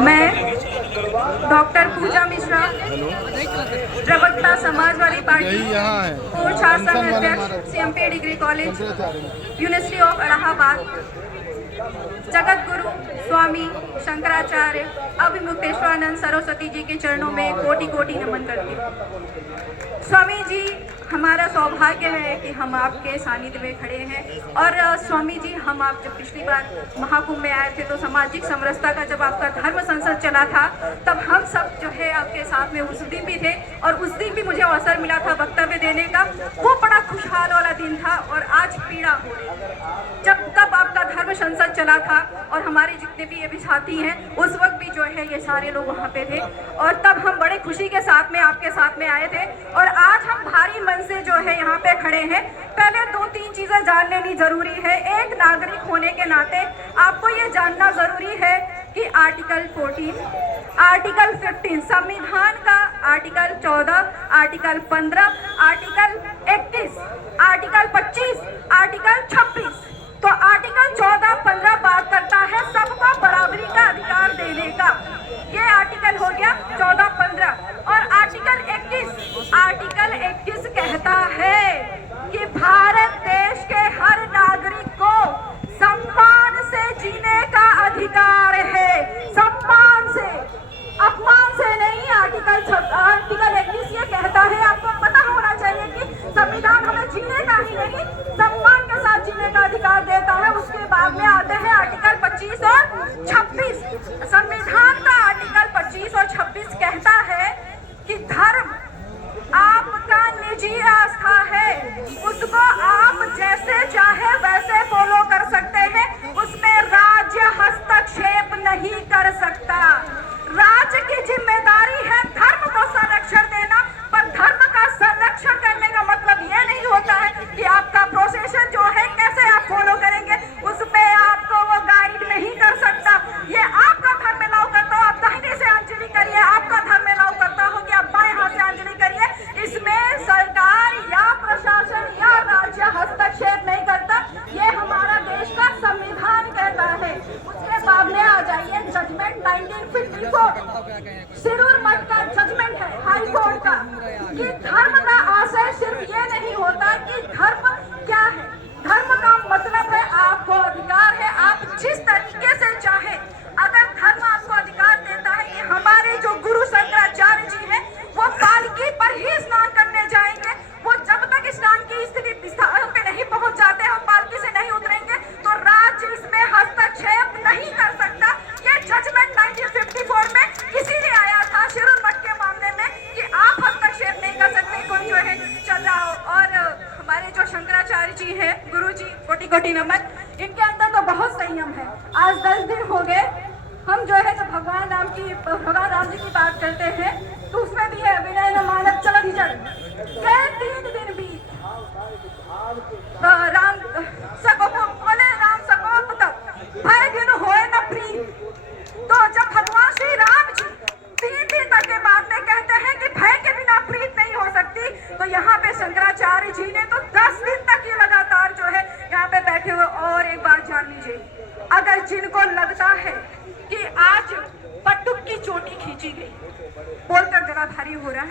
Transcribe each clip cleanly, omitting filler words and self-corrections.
मैं डॉक्टर पूजा मिश्रा, प्रवक्ता समाजवादी पार्टी, पूर्व शासन अध्यक्ष CMP degree college, university of Allahabad, Jagat Guru स्वामी शंकराचार्य अभिमुक्तेश्वरानंद सरस्वती जी के चरणों में कोटि कोटि नमन करती हूँ। स्वामी जी, हमारा सौभाग्य है कि हम आपके सानिध्य में खड़े हैं। और स्वामी जी, हम आप जब पिछली बार महाकुंभ में आए थे तो सामाजिक समरसता का जब आपका धर्म संसद चला था, तब हम सब जो है आपके साथ में उस दिन भी थे और उस दिन भी मुझे अवसर मिला था वक्तव्य देने का। वो बड़ा खुशहाल वाला दिन था और आज पीड़ा हो रही है। जब तब आपका धर्म संसद चला था और हमारे जितने भी ये भी साथी हैं उस वक्त भी जो है ये सारे लोग वहाँ पे थे और तब हम बड़े खुशी के साथ में आपके साथ में आए थे। और आज हम भारी मन से जो है यहाँ पे खड़े हैं। पहले 2-3 चीजें जान लेनी जरूरी है। एक नागरिक होने के नाते आपको ये जानना जरूरी है कि आर्टिकल 14, आर्टिकल 15 संविधान का, article 14, article 15, article 21, article 25, article 26। तो आर्टिकल 14, 15 बात करता है सबको बराबरी का अधिकार देने का। ये आर्टिकल हो गया 14, 15। और आर्टिकल 21 कहता है कि भारत देश के हर नागरिक को सम्मान से जीने का अधिकार है। सम्मान से, अपमान से नहीं। आर्टिकल 21 ये कहता है, आपको पता होना चाहिए कि संविधान हमें जीने का ही नहीं, सम्मान के साथ जीने का अधिकार देता है। उसके बाद में आते हैं आर्टिकल 25 और 26। संविधान का आर्टिकल 25 और 26 कहता है कि धर्म आपका निजी आस्था है, उसको आप जैसे चाहे वैसे फॉलो कर सकते हैं, उसमें राज्य हस्तक्षेप नहीं कर सकता। राज्य की जिम्मेदारी है धर्म को संरक्षण देना, पर धर्म का संरक्षण करने का मतलब यह नहीं होता है कि आपका प्रोसेशन जो है कैसे आप फॉलो करेंगे उसमें आपको वो गाइड नहीं कर सकता। ये आपका धर्म अलाउ करता हो आप दाहिने से अंजलि करिए, आपका धर्म अलाउ करता हो कि आप बाएं हाथ से अंजलि करिए। इसमें सरकार या प्रशासन या राज्य हस्तक्षेप नहीं करता। ये हमारा देश का संविधान कहता है। उसके बाद में आ जाइए जजमेंट 1954, सिरूर मठ का जजमेंट है हाई कोर्ट का, कि धर्म का आशय सिर्फ ये नहीं होता कि धर्म क्या है। धर्म का मतलब है आपको अधिकार है, आप जिस तरीके से चाहे। अगर धर्म आपको अधिकार देता है कि हमारे जो गुरु शंकराचार्य जी हैं वो पालकी पर ही स्नान करने जाएंगे, वो जब तक स्नान की स्थिति पे नहीं पहुंच जाते हम पालकी से नहीं उतरेंगे, तो राज्य इसमें हस्तक्षेप नहीं कर सकता। ये जजमेंट 1954 में इसीलिए आया था सिरूर मठ के मामले में कि आप हस्तक्षेप नहीं कर सकते, कोई जो है चल रहा हो। और हमारे जो शंकराचार्य जी हैं, गुरु जी, कोटि कोटि नमन। इनके अंदर तो बहुत संयम है। आज 10 दिन हो गए हम जो है जब भगवान राम जी की बात करते हैं तो उसमें भी है विनय न मानव चल ही चल। 3 दिन बीत राम सको तब भय दिन होए न प्रीत। तो जब भगवान श्री राम जी 3 दिन तक के बाद में कहते हैं कि भय के बिना प्रीत नहीं हो सकती, तो यहाँ पे शंकराचार्य जी ने तो 10 दिन तक ये लगातार जो है यहाँ पे बैठे हुए। और एक बात जान लीजिए, अगर जिनको लगता है कि आज पट्टुक की चोटी खींची गई, बोलकर जरा भारी हो रहा है,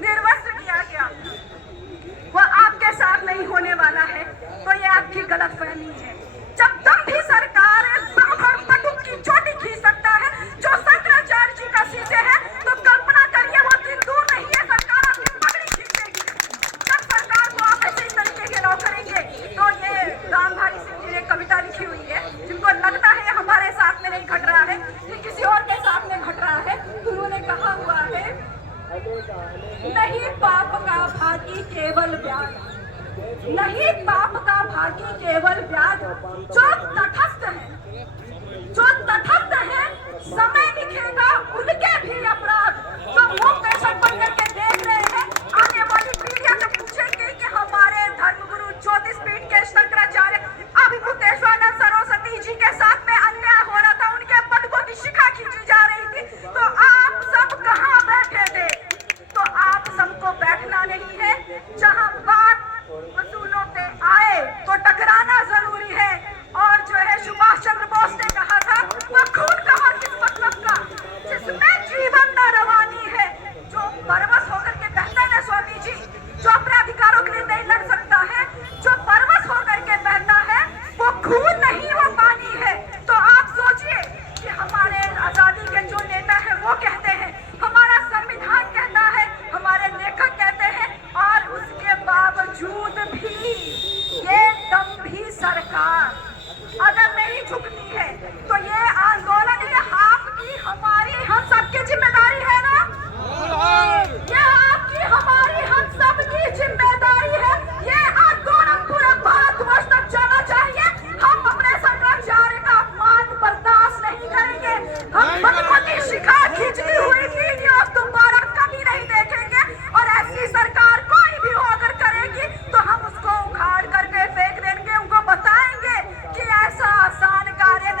निर्वस्त्र किया गया, वह आपके साथ नहीं होने वाला है, तो ये आपकी गलतफहमी है। जब तुम भी सरकार है, पट्टुक की चोटी खींच सकता है जो शंकराचार्य जी का शीशे है, तो कल्पना करिए वो दिन दूर नहीं है सरकार अपनी पगड़ी खींचेगी। जब सरकार को आप ऐसे इस तरीके के लॉ करेंगे, तो ये रामधारी सिंह जी ने कविता लिखी हुई है, जिनको लगता है हमारे साथ में नहीं घट रहा है, ये किसी और के साथ में घट रहा है। उन्होंने कहा हुआ है, नहीं पाप का भागी केवल ब्याज, नहीं पाप का भागी केवल ब्याज। जो तटस्थ है, जो तटस्थ है, समय दिखेगा उनके भी अपराध। जो मुंह पेशक बन करके देख रहे हैं, आने वाली पीढ़ियां जब पूछेंगे कि हमारे धर्मगुरु ज्योतिषपीठ के शंकराचार्य अभिमुक्तेश्वरानंद सरस्वती जी के साथ में अन्याय हो रहा था, उनके पदकों की शिखा खींची जा रही थी, तो आप सब कहाँ बैठे थे? तो आप सबको बैठना नहीं है। जहां बात वसूलों पे आए तो टकराना जरूरी है। और जो है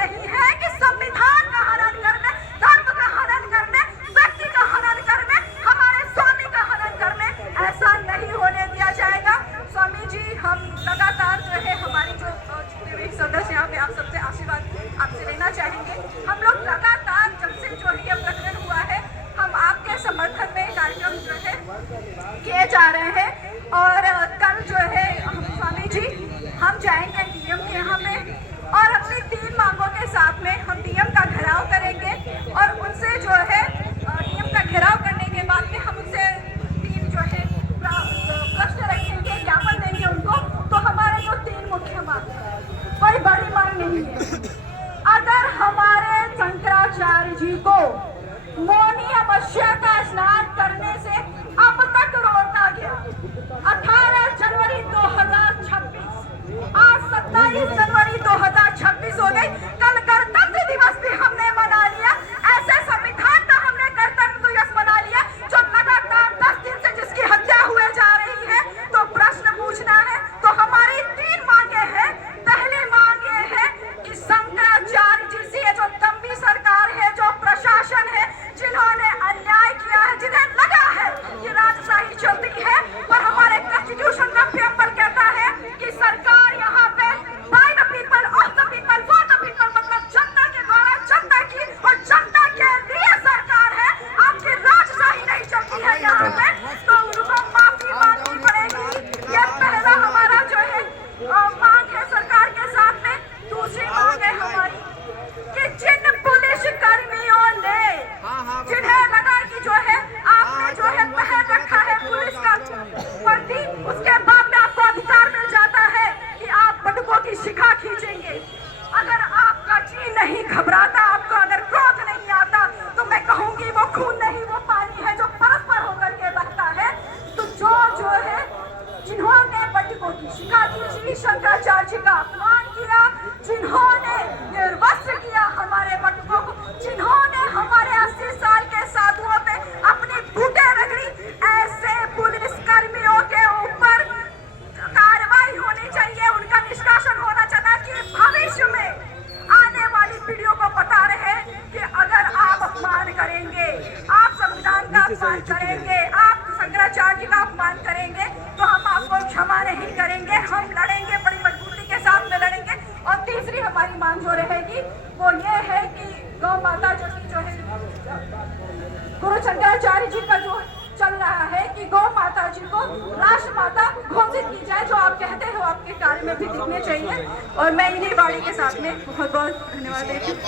नहीं है कि संविधान का हनन करने, धर्म का हनन करने, व्यक्ति का हनन करने, हमारे स्वामी का हनन करने, ऐसा नहीं होने दिया जाएगा। स्वामी जी, हम लगातार जो है हमारी जो जितने भी सदस्य यहाँ पे आप सबसे आशीर्वाद आपसे लेना चाहेंगे। हम लोग लगातार जब से जो है ये प्रकरण हुआ है, हम आपके समर्थन में कार्यक्रम जो है किए जा रहे हैं। और कल जो है हम स्वामी जी हम जाएंगे डीएम के यहाँ पे और अपनी 3 मांगों के साथ में हम डीएम का घेराव करेंगे और उनसे जो है डीएम का घेराव करने के बाद में हम उनसे 3 जो है प्रश्न रखेंगे, ज्ञापन देंगे उनको। तो हमारे जो 3 मुख्य मांग कोई बड़ी मांग नहीं है। अगर हमारे शंकराचार्य जी को मौनी अमावस्या का स्नान करने से अब तक रोका गया, 18 जनवरी 2026, आज 27 जनवरी 2026 हो गई। कल गणतंत्र दिवस भी हमने मना लिया, ऐसे संविधान का हमने गणतंत्र दिवस मना लिया जो लगातार 10 दिन से जिसकी हत्या हुए जा रही है। तो प्रश्न पूछना है, तो हमारी 3 मांगे हैं। पहली मांग ये है कि शंकराचार्य जी से ये जो दम्भी सरकार है, जो प्रशासन है, जिन्होंने अन्याय किया है, जिन्हें लगा है कि राजशाही चलती है, और हमारे कॉन्स्टिट्यूशन का प्रियम्बल कहता है कि सरकार यहाँ पे by the people, of the people, for the people, मतलब जनता के द्वारा जनता की और जनता के लिए सरकार है। आपकी राजशाही नहीं चलती है यहाँ पे, तो उनको माफी मांगनी पड़ेगी। ये पहला हमारा जो है मांग है सरकार के साथ में। दूसरी मांग है हमारी कि जिन पुलिस कर्मियों ने, जिन्हें लगा कि जो है आपने जो है पहन रखा है पुलिस का वर्दी, उसके बाद में आपको अधिकार मिल जाता है कि आप बंदूकों की शिखा खींचेंगे। अगर आपका जी नहीं घबराता, आपको अगर क्रोध नहीं आता, तो मैं कहूंगी वो खून नहीं, वो पानी है जो परस्पर होकर के बहता है। तो जो है जिन्होंने बंदूकों की शिखा खींची, शंकराचार्य जी का अपमान किया, जिन्होंने निर्वस्त्र किया हमारे बंदूकों को, जिन्होंने हमारे 80 साल के साधुओं पे अपनी बूटे रगड़ी, ऐसे पुलिस कर्मियों के ऊपर कार्रवाई होनी चाहिए, उनका निष्कासन होना चाहिए कि भविष्य में आने वाली पीढ़ियों को बता रहे कि अगर आप अपमान करेंगे, आप संविधान का अपमान करेंगे, आप शंकराचार्य जी का अपमान करेंगे, तो हम आपको क्षमा नहीं करेंगे, हम लड़ेंगे, बड़ी मजबूती के साथ में लड़ेंगे। और तीसरी हमारी मांग जो रहेगी वो ये है कि गौ माता जो है गुरु शंकराचार्य जी का जो चल रहा है कि गौ माता जी को राष्ट्र माता घोषित की जाए, जो आप कहते हो आपके कार्य में भी दिखने चाहिए। और मैं इन्हीं वाणी के साथ में बहुत बहुत धन्यवाद देती हूँ।